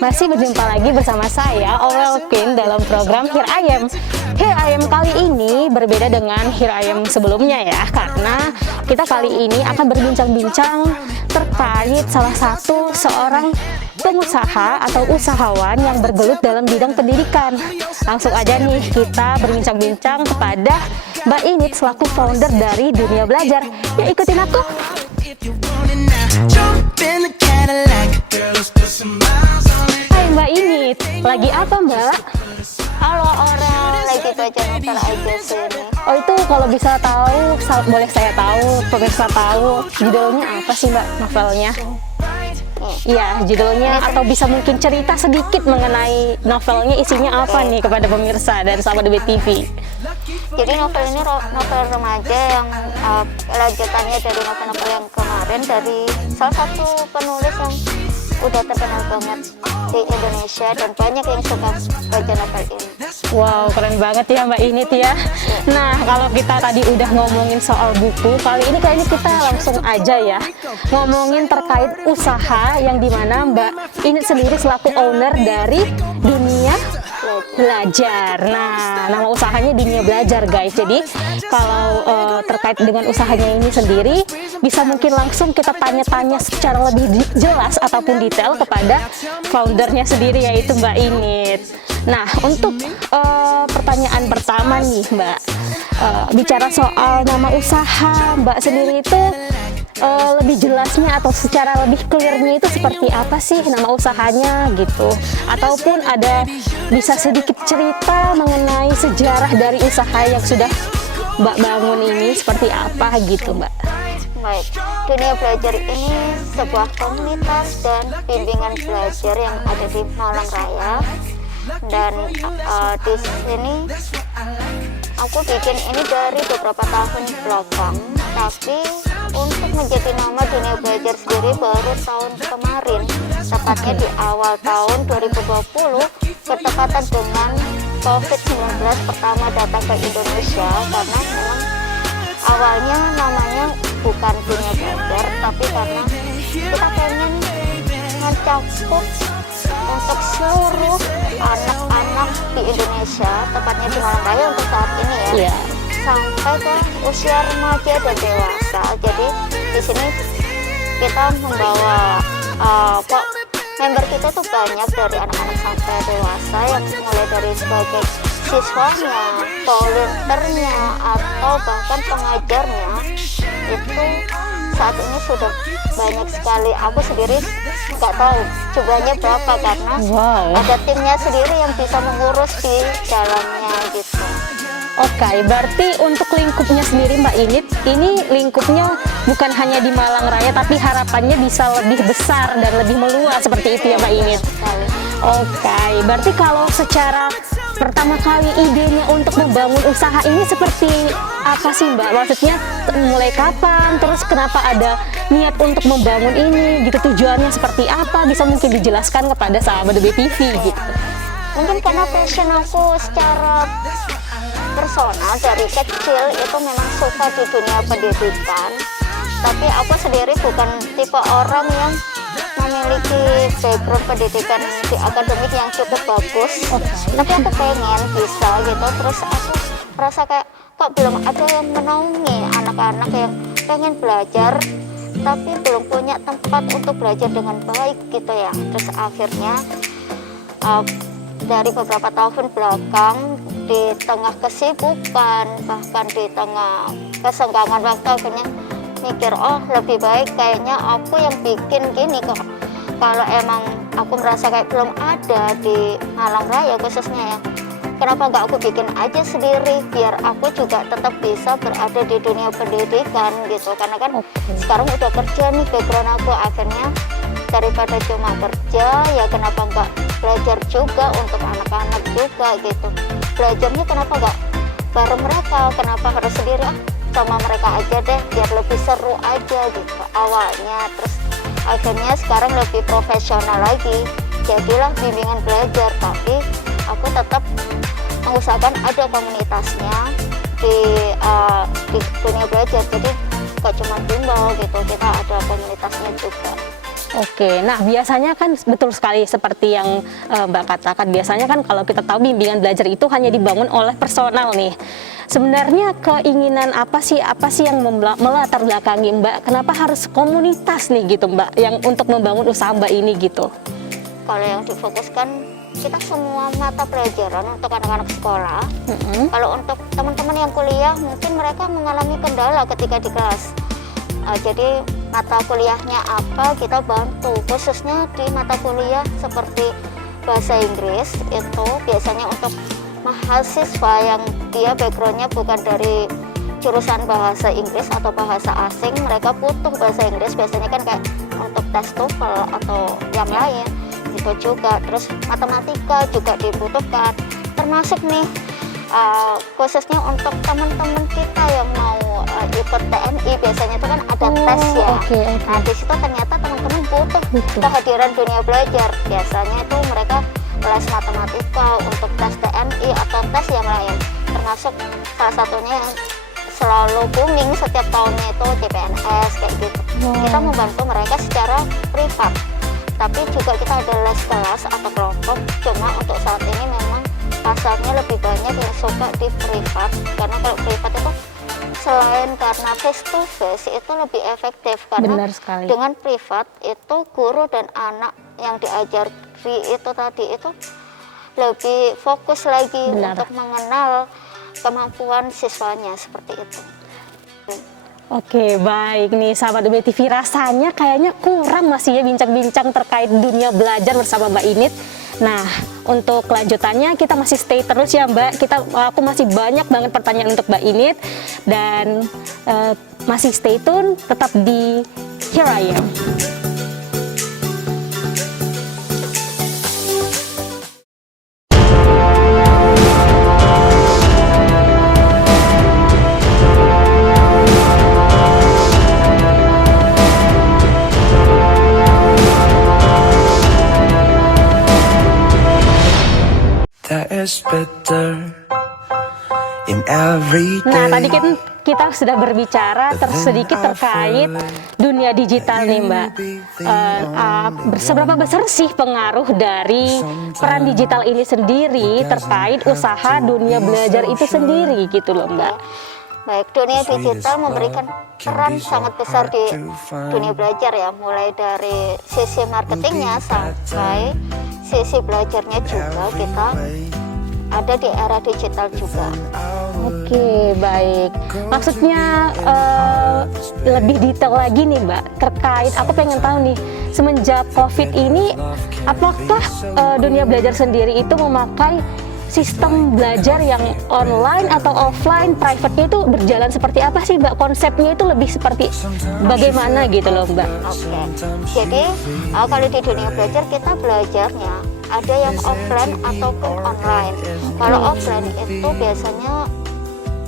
Masih berjumpa lagi bersama saya, Aurel Queen, dalam program Here I Am. Here I Am kali ini berbeda dengan Here I Am sebelumnya ya, karena kita kali ini akan berbincang-bincang terkait salah satu seorang pengusaha atau usahawan yang bergelut dalam bidang pendidikan. Langsung aja nih kita berbincang-bincang kepada Mbak Init selaku founder dari Dunia Belajar. Ya, ikutin aku. Hai Mbak Init, lagi apa Mbak? Halo orang, lagi baca novel aja sih ini. Oh itu kalau bisa tahu, boleh saya tahu, pemirsa tahu judulnya apa sih Mbak novelnya? Iya, judulnya atau bisa mungkin cerita sedikit mengenai novelnya, isinya apa nih kepada pemirsa dan sahabat DBTV. Jadi novel ini novel remaja yang lanjutannya dari novel-novel yang kemarin dari salah satu penulis yang udah terkenal banget di Indonesia dan banyak yang suka baca novel ini. Wow, keren banget ya Mbak Init ya. Nah, kalau kita tadi udah ngomongin soal buku, kali ini kayaknya kita langsung aja ya ngomongin terkait usaha yang dimana Mbak Init sendiri selaku owner dari Dunia Belajar. Nah, nama usahanya Dunia Belajar guys. Jadi kalau terkait dengan usahanya ini sendiri, bisa mungkin langsung kita tanya-tanya secara lebih jelas ataupun detail kepada foundernya sendiri, yaitu Mbak Init. Nah, untuk pertanyaan pertama nih Mbak, bicara soal nama usaha Mbak sendiri itu lebih jelasnya atau secara lebih clearnya itu seperti apa sih nama usahanya gitu, ataupun ada bisa sedikit cerita mengenai sejarah dari usaha yang sudah Mbak bangun ini seperti apa gitu Mbak. Baik, Dunia Belajar ini sebuah komunitas dan bimbingan belajar yang ada di Malang Raya. Dan di sini aku bikin ini dari beberapa tahun belakang, tapi untuk menjadi nama Dunia Belajar sendiri baru tahun kemarin, tepatnya di awal tahun 2020, bertepatan dengan COVID-19 pertama datang ke Indonesia. Karena memang awalnya namanya bukan Dunia Belajar, tapi karena kita pengen mencakup untuk seluruh anak-anak di Indonesia, tepatnya di Malang Raya untuk saat ini ya, sampai ke usia remaja dan dewasa. Jadi di sini kita membawa member kita tuh banyak dari anak-anak sampai dewasa, yang mulai dari sebagai siswanya, volunteernya, atau bahkan pengajarnya. Itu saat ini sudah banyak sekali. Aku sendiri nggak tahu jumlahnya berapa karena ada timnya sendiri yang bisa mengurus di dalamnya gitu. Oke, berarti untuk lingkupnya sendiri Mbak Init, ini lingkupnya bukan hanya di Malang Raya, tapi harapannya bisa lebih besar dan lebih meluas seperti itu ya Mbak Init. Oke, berarti kalau secara pertama kali idenya untuk membangun usaha ini seperti apa sih Mbak? Maksudnya mulai kapan? Terus kenapa ada niat untuk membangun ini? Gitu, tujuannya seperti apa? Bisa mungkin dijelaskan kepada sahabat DBTV gitu. Mungkin karena passion aku secara personal dari kecil itu memang suka di dunia pendidikan, tapi aku sendiri bukan tipe orang yang memiliki background pendidikan di akademik yang cukup bagus. Tapi aku pengen bisa gitu. Terus aku merasa kayak kok belum ada yang menaungi anak-anak yang pengen belajar tapi belum punya tempat untuk belajar dengan baik gitu ya. Terus akhirnya dari beberapa tahun belakang, di tengah kesibukan, bahkan di tengah kesenggangan waktu, akhirnya mikir, oh lebih baik kayaknya aku yang bikin gini kok. Kalau emang aku merasa kayak belum ada di Malang Raya khususnya ya, kenapa nggak aku bikin aja sendiri, biar aku juga tetap bisa berada di dunia pendidikan gitu. Karena kan sekarang udah kerja nih background aku, akhirnya daripada cuma kerja ya kenapa nggak belajar juga untuk anak-anak juga gitu. Belajarnya kenapa nggak bareng mereka, kenapa harus sendiri, sama mereka aja deh biar lebih seru aja gitu awalnya. Terus akhirnya sekarang lebih profesional lagi, jadilah bimbingan belajar, tapi aku tetap mengusahakan ada komunitasnya di Dunia Belajar. Jadi gak cuma bimbel gitu, kita ada komunitasnya juga. Oke, nah biasanya kan betul sekali seperti yang Mbak katakan, biasanya kan kalau kita tahu bimbingan belajar itu hanya dibangun oleh personal nih. Sebenarnya keinginan apa sih yang melatar belakangi Mbak? Kenapa harus komunitas nih gitu Mbak, yang untuk membangun usaha Mbak ini gitu? Kalau yang difokuskan kita semua mata pelajaran untuk anak-anak sekolah. Kalau untuk teman-teman yang kuliah mungkin mereka mengalami kendala ketika di kelas. Jadi mata kuliahnya apa kita bantu, khususnya di mata kuliah seperti bahasa Inggris itu biasanya untuk mahasiswa yang dia backgroundnya bukan dari jurusan bahasa Inggris atau bahasa asing, mereka butuh bahasa Inggris biasanya kan kayak untuk tes TOEFL atau yang lain itu juga. Terus matematika juga dibutuhkan, termasuk nih khususnya untuk teman-teman kita yang mau ikut TNI biasanya itu kan ada tes ya. Nah di situ ternyata teman-teman butuh kehadiran dunia belajar. Biasanya itu mereka les matematika untuk tes TNI atau tes yang lain. Termasuk salah satunya yang selalu booming setiap tahunnya itu CPNS kayak gitu. Kita membantu mereka secara privat. Tapi juga kita ada les kelas atau kelompok. Cuma untuk saat ini memang pasarnya lebih banyak yang suka di privat, karena kalau privat itu selain karena face to face itu lebih efektif, karena dengan privat itu guru dan anak yang diajari itu tadi itu lebih fokus lagi untuk mengenal kemampuan siswanya seperti itu. Oke, baik nih sahabat UB TV, rasanya kayaknya kurang masih ya bincang-bincang terkait dunia belajar bersama Mbak Init. Nah, untuk kelanjutannya kita masih stay terus ya Mbak. Aku masih banyak banget pertanyaan untuk Mbak Init dan masih stay tune, tetap di Here I Am. Nah, tadi kan kita sudah berbicara sedikit terkait dunia digital nih Mbak. Seberapa besar sih pengaruh dari peran digital ini sendiri terkait usaha dunia belajar itu sendiri gitu loh Mbak? Baik, dunia digital memberikan peran sangat besar di dunia belajar ya, mulai dari sisi marketingnya sampai sisi belajarnya juga kita ada di era digital juga. Oke, baik. Maksudnya lebih detail lagi nih Mbak, terkait aku pengen tahu nih, semenjak COVID ini apakah dunia belajar sendiri itu memakai sistem belajar yang online atau offline, private-nya itu berjalan seperti apa sih Mbak? Konsepnya itu lebih seperti bagaimana gitu loh Mbak? Oke, jadi kalau di dunia belajar kita belajarnya ada yang offline ataupun online. Kalau offline itu biasanya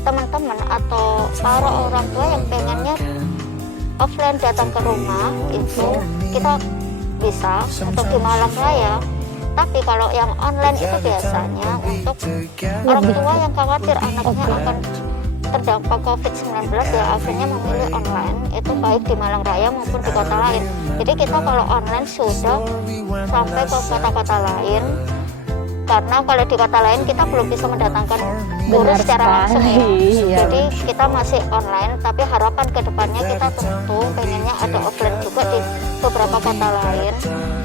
teman-teman atau para orang tua yang pengennya offline datang ke rumah itu kita bisa untuk di malam raya. Tapi kalau yang online itu biasanya untuk orang tua yang khawatir anaknya akan terdampak COVID-19 ya akhirnya memilih online, itu baik di Malang Raya maupun di kota lain. Jadi kita kalau online sudah sampai ke kota-kota lain, karena kalau di kota lain kita belum bisa mendatangkan guru secara langsung ya. Jadi kita masih online, tapi harapan kedepannya kita tentu pengennya ada offline juga di beberapa kota lain.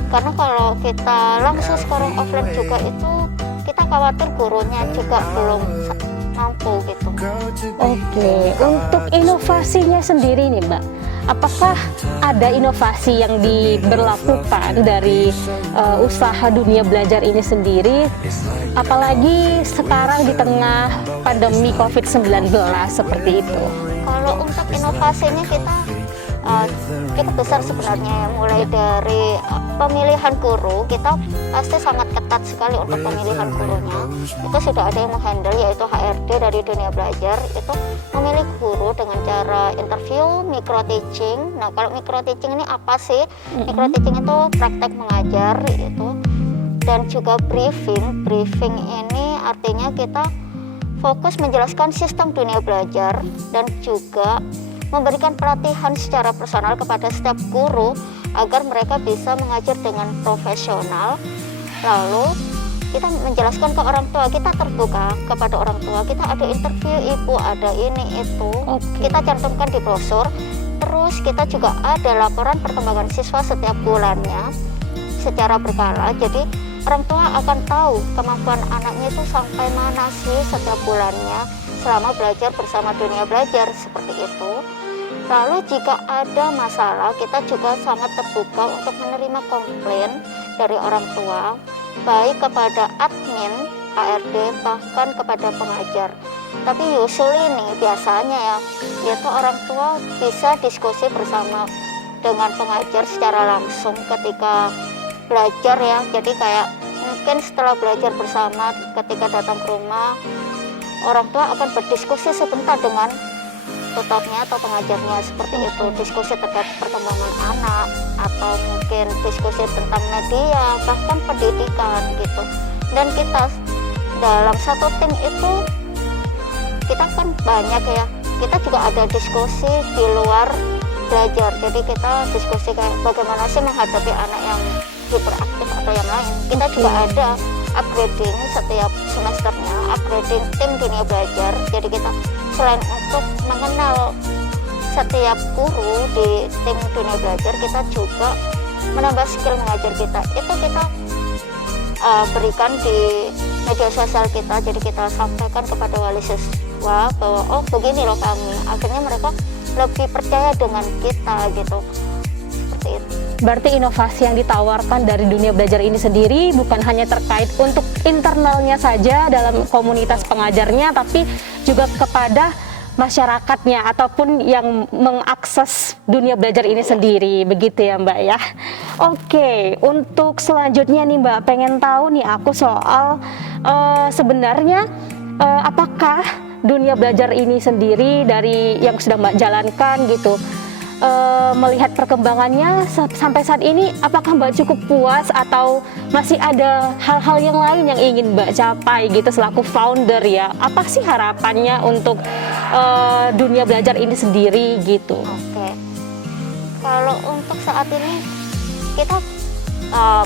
Karena kalau kita langsung sekarang offline juga itu kita khawatir gurunya juga belum mampu gitu. Oke, untuk inovasinya sendiri nih Mbak, apakah ada inovasi yang diberlakukan dari usaha dunia belajar ini sendiri, apalagi sekarang di tengah pandemi COVID-19 seperti itu? Kalau untuk inovasinya kita cukup besar sebenarnya ya, mulai dari pemilihan guru kita pasti sangat ketat sekali untuk pemilihan gurunya. Itu sudah ada yang menghandle yaitu HRD dari dunia belajar, itu memilih guru dengan cara interview, micro teaching. Nah kalau micro teaching ini apa sih? Micro teaching itu praktek mengajar itu, dan juga briefing. Briefing ini artinya kita fokus menjelaskan sistem dunia belajar dan juga memberikan pelatihan secara personal kepada setiap guru agar mereka bisa mengajar dengan profesional. Lalu kita menjelaskan ke orang tua, kita terbuka kepada orang tua, kita ada interview ibu, ada ini itu, kita cantumkan di brosur. Terus kita juga ada laporan perkembangan siswa setiap bulannya secara berkala, jadi orang tua akan tahu kemampuan anaknya itu sampai mana sih setiap bulannya selama belajar bersama Dunia Belajar, seperti itu. Lalu jika ada masalah, kita juga sangat terbuka untuk menerima komplain dari orang tua, baik kepada admin, ARD, bahkan kepada pengajar. Tapi usually nih biasanya ya, itu orang tua bisa diskusi bersama dengan pengajar secara langsung ketika belajar ya. Jadi kayak mungkin setelah belajar bersama, ketika datang ke rumah, orang tua akan berdiskusi sebentar dengan tutornya atau pengajarnya, seperti itu. Diskusi terkait perkembangan anak, atau mungkin diskusi tentang media, bahkan pendidikan gitu. Dan kita dalam satu tim itu, kita kan banyak ya, kita juga ada diskusi di luar belajar. Jadi kita diskusi kayak bagaimana sih menghadapi anak yang hiperaktif atau yang lain. Kita juga ada upgrading setiap semesternya, upgrading tim Dunia Belajar. Jadi kita selain untuk mengenal setiap guru di tim Dunia Belajar, kita juga menambah skill mengajar kita. Itu kita berikan di media sosial kita. Jadi kita sampaikan kepada wali siswa bahwa oh begini loh kami. Akhirnya mereka lebih percaya dengan kita gitu. Seperti itu. Berarti inovasi yang ditawarkan dari Dunia Belajar ini sendiri bukan hanya terkait untuk internalnya saja dalam komunitas pengajarnya, tapi juga kepada masyarakatnya ataupun yang mengakses Dunia Belajar ini sendiri, begitu ya Mbak ya. Oke, untuk selanjutnya nih Mbak, pengen tahu nih aku soal sebenarnya apakah Dunia Belajar ini sendiri dari yang sudah Mbak jalankan gitu, melihat perkembangannya sampai saat ini, apakah Mbak cukup puas atau masih ada hal-hal yang lain yang ingin Mbak capai gitu selaku founder ya? Apa sih harapannya untuk Dunia Belajar ini sendiri gitu? Oke, kalau untuk saat ini kita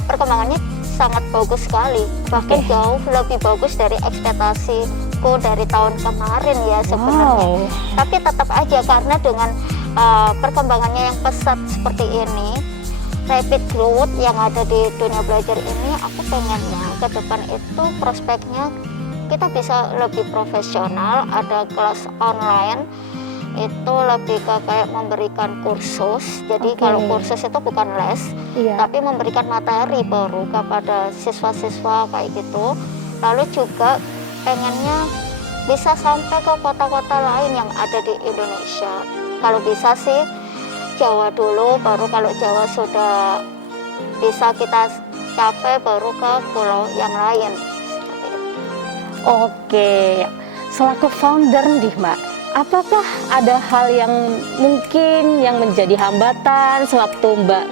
perkembangannya sangat bagus sekali, bahkan jauh lebih bagus dari ekspektasiku dari tahun kemarin ya sebenarnya. Tapi tetap aja karena dengan perkembangannya yang pesat seperti ini, rapid growth yang ada di Dunia Belajar ini, aku pengennya ke depan itu prospeknya kita bisa lebih profesional, ada kelas online itu lebih ke kayak memberikan kursus. Jadi kalau kursus itu bukan les, tapi memberikan materi baru kepada siswa-siswa kayak gitu. Lalu juga pengennya bisa sampai ke kota-kota lain yang ada di Indonesia. Kalau bisa sih Jawa dulu, baru kalau Jawa sudah bisa kita capai, baru ke pulau yang lain. Oke, selaku founder nih Mbak, apakah ada hal yang mungkin yang menjadi hambatan sewaktu Mbak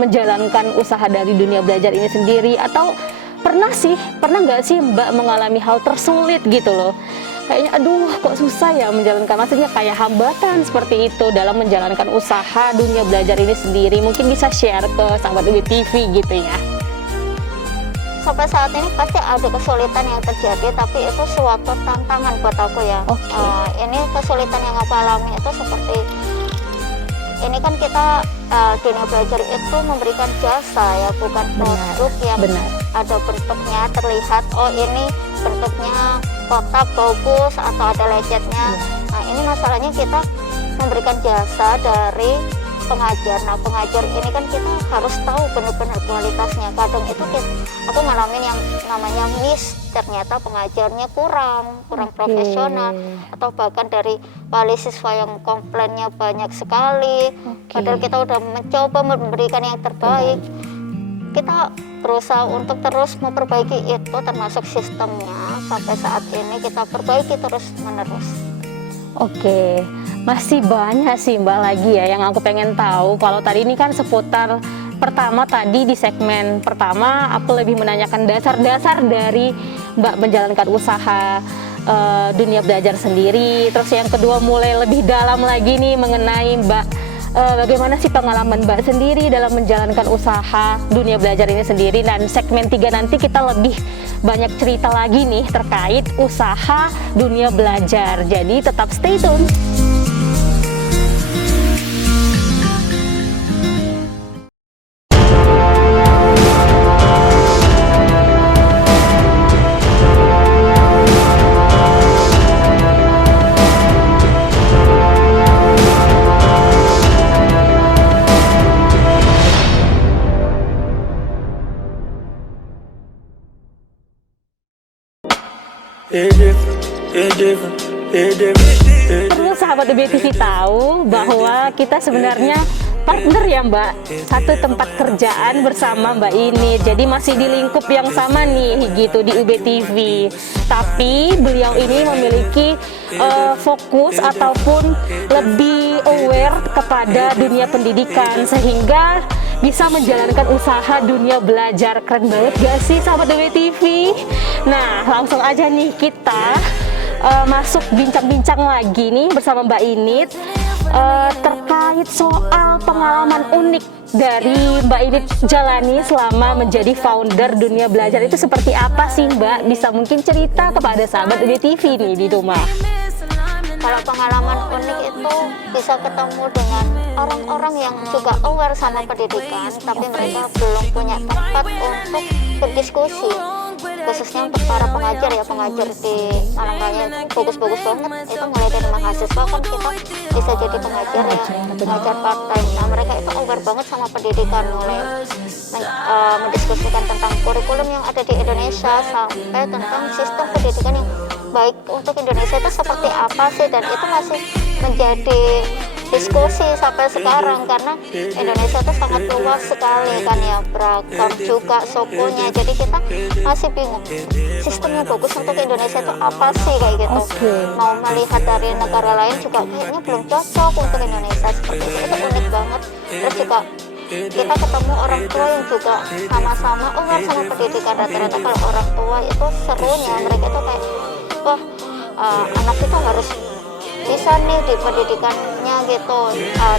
menjalankan usaha dari Dunia Belajar ini sendiri, atau pernah nggak sih Mbak mengalami hal tersulit gitu loh? Kayaknya aduh kok susah ya menjalankan, maksudnya kayak hambatan seperti itu dalam menjalankan usaha Dunia Belajar ini sendiri. Mungkin bisa share ke sahabat UB TV gitu ya. Sampai saat ini pasti ada kesulitan yang terjadi, tapi itu suatu tantangan buat aku ya. Ini kesulitan yang aku alami itu seperti ini kan kita Dunia Belajar itu memberikan jasa ya, bukan produk yang ada bentuknya terlihat, oh ini bentuknya kotak bagus atau ada lecetnya. Nah ini masalahnya kita memberikan jasa dari pengajar. Nah pengajar ini kan kita harus tahu benar-benar kualitasnya. Kadang itu aku ngalamin yang namanya miss, ternyata pengajarnya kurang profesional, atau bahkan dari wali siswa yang komplainnya banyak sekali. Padahal kita udah mencoba memberikan yang terbaik. Kita berusaha untuk terus memperbaiki itu, termasuk sistemnya. Sampai saat ini kita perbaiki terus menerus. Oke, masih banyak sih Mbak lagi ya yang aku pengen tahu. Kalau tadi ini kan seputar pertama, tadi di segmen pertama aku lebih menanyakan dasar-dasar dari Mbak menjalankan usaha Dunia Belajar sendiri. Terus yang kedua mulai lebih dalam lagi nih mengenai Mbak bagaimana sih pengalaman Mbak sendiri dalam menjalankan usaha dunia belajar ini sendiri. Dan segmen 3 nanti kita lebih banyak cerita lagi nih terkait usaha dunia belajar. Jadi tetap stay tune. Perlu sahabat BTV tahu bahwa kita sebenarnya partner ya Mbak, satu tempat kerjaan bersama Mbak ini. Jadi masih di lingkup yang sama nih gitu di UBTV. Tapi beliau ini memiliki fokus ataupun lebih aware kepada dunia pendidikan sehingga bisa menjalankan usaha dunia belajar. Keren banget gak sih sahabat UBTV? Nah, langsung aja nih kita masuk bincang-bincang lagi nih bersama Mbak Init terkait soal pengalaman unik dari Mbak Init jalani selama menjadi founder dunia belajar. Itu seperti apa sih Mbak? Bisa mungkin cerita kepada sahabat UBTV nih di rumah. Kalau pengalaman unik itu bisa ketemu dengan orang-orang yang juga aware sama pendidikan, tapi mereka belum punya tempat untuk berdiskusi. Khususnya untuk para pengajar ya, pengajar di Malang Raya itu bagus-bagus banget. Itu mulai dari mahasiswa kan kita bisa jadi pengajar ya, pengajar part time. Nah mereka itu aware banget sama pendidikan, mulai mendiskusikan tentang kurikulum yang ada di Indonesia sampai tentang sistem pendidikan yang baik untuk Indonesia itu seperti apa sih, dan itu masih menjadi diskusi sampai sekarang karena Indonesia itu sangat luas sekali kan ya, beragam juga sukunya. Jadi kita masih bingung sistemnya bagus untuk Indonesia itu apa sih kayak gitu. Mau melihat dari negara lain juga kayaknya belum cocok untuk Indonesia seperti itu unik banget. Terus juga kita ketemu orang tua yang juga sama-sama aware sama pendidikan. Rata-rata kalau orang tua itu serunya mereka itu kayak wah anak kita harus bisa nih di pendidikannya gitu,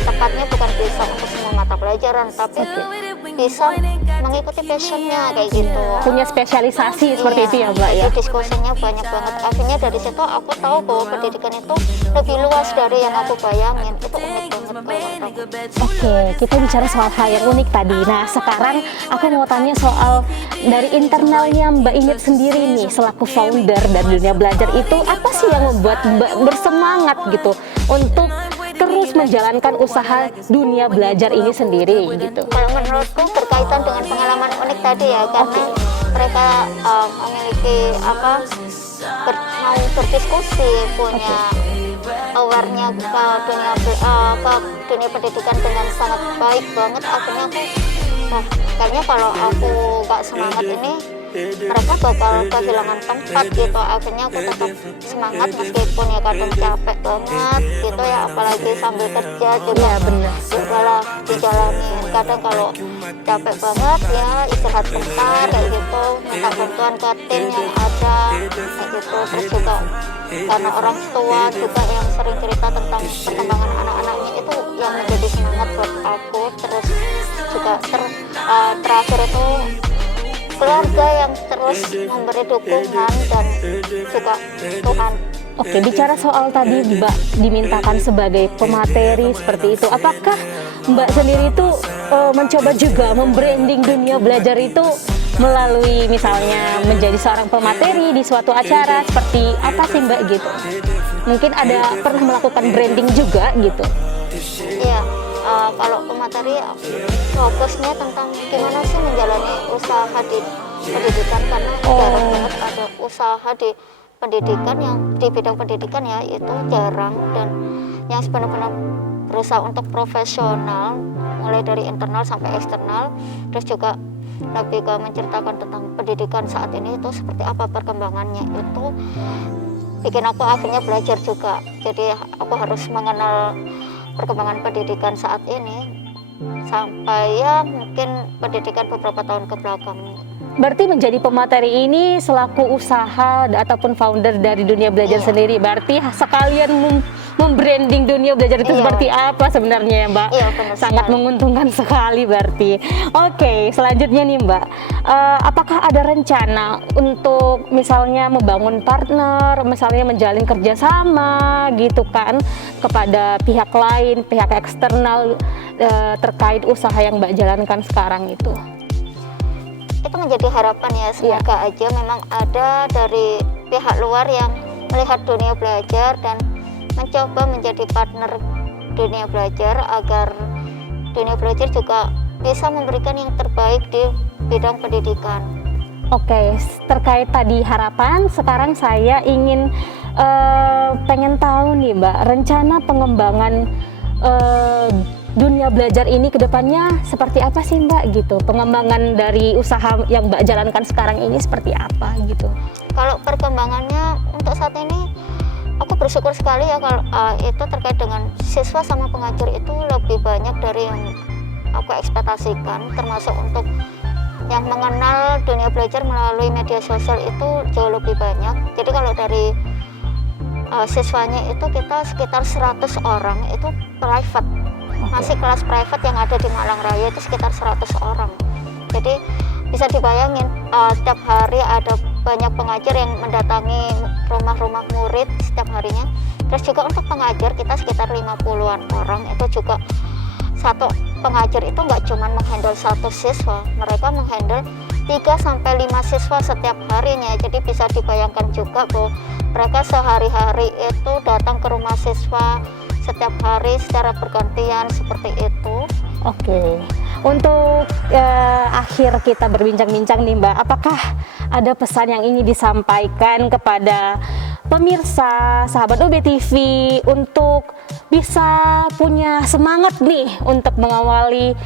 tepatnya bukan bisa untuk semua mata pelajaran tapi bisa mengikuti passionnya kayak gitu, punya spesialisasi seperti itu ya Mbak ya. Jadi diskusinya banyak banget, akhirnya dari situ aku tahu bahwa pendidikan itu lebih luas dari yang aku bayangin. Itu unik banget kalau aku. Oke, kita bicara soal hal yang unik tadi. Nah sekarang aku mau tanya soal dari internalnya Mbak Init sendiri nih selaku founder dan dunia belajar itu, apa sih yang membuat Mbak bersemangat gitu untuk terus menjalankan usaha dunia belajar ini sendiri gitu? Kalau menurutku berkaitan dengan pengalaman unik tadi ya, karena mereka memiliki mau berdiskusi, punya aware-nya ke dunia pendidikan dengan sangat baik banget. Akhirnya aku kayaknya kalau aku gak semangat ini mereka bakal kehilangan tempat gitu. Akhirnya aku tetap semangat meskipun ya kadang capek banget gitu ya, apalagi sambil kerja juga udahlah dijalanin. Kadang kalau capek banget ya istirahat bentar kayak gitu, minta bantuan ke tim yang ada kayak gitu. Terus juga karena orang tua juga yang sering cerita tentang perkembangan anak-anaknya, itu yang menjadi semangat buat aku. Terus juga terakhir itu keluarga yang terus memberi dukungan dan juga Tuhan. Oke, bicara soal tadi Mbak dimintakan sebagai pemateri seperti itu, apakah Mbak sendiri itu mencoba juga membranding dunia belajar itu melalui misalnya menjadi seorang pemateri di suatu acara seperti apa sih Mbak gitu? Mungkin ada pernah melakukan branding juga gitu? Iya. Kalau pemateri fokusnya tentang gimana sih menjalani usaha di pendidikan, karena jarang banget ada usaha di pendidikan yang di bidang pendidikan ya, itu jarang. Dan yang benar-benar berusaha untuk profesional mulai dari internal sampai eksternal. Terus juga lebih ke menceritakan tentang pendidikan saat ini itu seperti apa perkembangannya, itu bikin aku akhirnya belajar juga. Jadi aku harus mengenal perkembangan pendidikan saat ini sampai ya mungkin pendidikan beberapa tahun ke belakang berarti menjadi pemateri ini selaku usaha ataupun founder dari Dunia Belajar Iya. sendiri, berarti sekalian membranding Dunia Belajar itu Iya. seperti apa sebenarnya ya Mbak? Iya, benar Sangat sekali. menguntungkan sekali berarti. Oke, selanjutnya nih Mbak, apakah ada rencana untuk misalnya membangun partner, misalnya menjalin kerjasama gitu kan kepada pihak lain, pihak eksternal terkait usaha yang Mbak jalankan sekarang itu? Itu menjadi harapan ya, semoga aja memang ada dari pihak luar yang melihat Dunia Belajar dan mencoba menjadi partner Dunia Belajar agar Dunia Belajar juga bisa memberikan yang terbaik di bidang pendidikan. Oke, terkait tadi harapan, sekarang saya ingin pengen tahu nih Mbak, rencana pengembangan Dunia Belajar ini kedepannya seperti apa sih Mbak gitu? Pengembangan dari usaha yang Mbak jalankan sekarang ini seperti apa gitu? Kalau perkembangannya untuk saat ini, aku bersyukur sekali ya kalau itu terkait dengan siswa sama pengajar itu lebih banyak dari yang aku ekspektasikan, termasuk untuk yang mengenal Dunia Belajar melalui media sosial itu jauh lebih banyak. Jadi kalau dari siswanya itu kita sekitar 100 orang itu private, masih kelas private yang ada di Malang Raya itu sekitar 100 orang. Jadi bisa dibayangin setiap hari ada banyak pengajar yang mendatangi rumah-rumah murid setiap harinya. Terus juga untuk pengajar kita sekitar 50-an orang, itu juga satu pengajar itu nggak cuma menghandle satu siswa, mereka menghandle 3-5 siswa setiap harinya. Jadi bisa dibayangkan juga bahwa mereka sehari-hari itu datang ke rumah siswa setiap hari secara bergantian seperti itu. Oke, untuk akhir kita berbincang-bincang nih Mbak, apakah ada pesan yang ingin disampaikan kepada pemirsa sahabat UB TV untuk bisa punya semangat nih untuk mengawali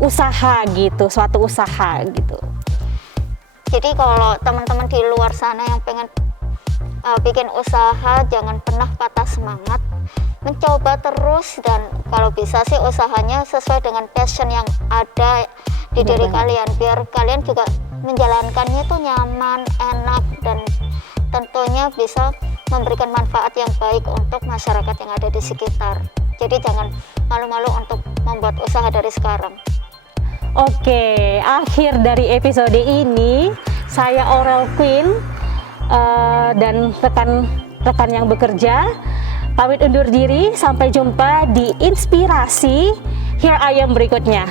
usaha gitu, suatu usaha gitu? Jadi kalau teman-teman di luar sana yang pengen bikin usaha, jangan pernah patah semangat, mencoba terus, dan kalau bisa sih usahanya sesuai dengan passion yang ada di diri kalian, biar kalian juga menjalankannya itu nyaman, enak, dan tentunya bisa memberikan manfaat yang baik untuk masyarakat yang ada di sekitar. Jadi jangan malu-malu untuk membuat usaha dari sekarang. Oke, akhir dari episode ini saya Aurel Queen dan rekan-rekan yang bekerja pamit undur diri. Sampai jumpa di inspirasi Here I Am berikutnya.